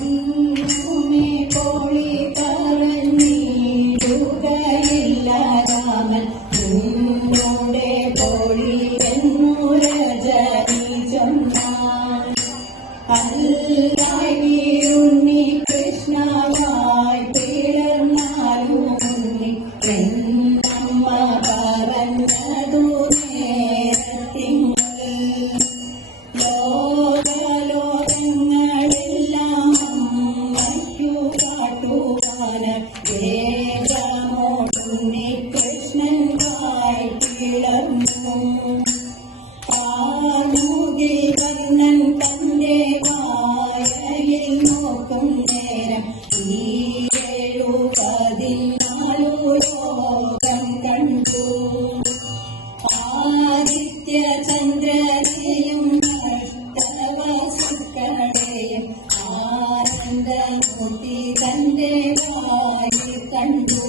എന്നുമേ കോളി പറഞ്ഞിടുകയില്ല രാമൻ നിന്നോടെ കോളി എന്നു രജനി ചൊന്നാൻ. അല്ലായി ഉണ്ണി കൃഷ്ണനായി പിളർന്നാലും ഉണ്ണി എന്നമ്മ പറഞ്ഞതു നേരത്തിങ്കൽ. ലോകലോകങ്ങളെല്ലാം അമ്മയ്ക്കു കാട്ടുവാന വേഗമോടുണ്ണി കൃഷ്ണൻ വായി പിളർന്നു. ആമുകി വർണ്ണൻ തന്റെ വായയിൽ നോക്കും നേരം ഈ 74 ലോകം കണ്ടു. ആദിത്യ ചന്ദ്രനെയും നർത്തവസുക്കളെയും ആനന്ദമൂർത്തി തന്റെ വായിൽ കണ്ടു.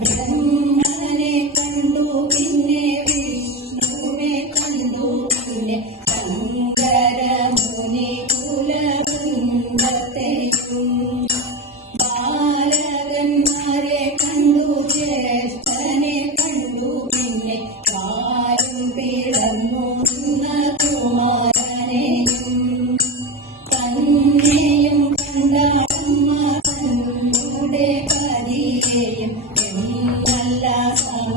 ബ്രഹ്മനെ കണ്ടു, പിന്നെ വിഷ്ണുവിനെ കണ്ടു, പിന്നെ ശങ്കരമുനി കുലവൃന്ദത്തെയും. ബാലകന്മാരെ കണ്ടു, ജ്യേഷ്ഠനെ കണ്ടു, പിന്നെ കാലും പിളർന്നു നിന്ന കുമാരനെയും. തന്നെയും കണ്ട അമ്മ തന്നുടെ പതിയെയും എന്നല്ല സമ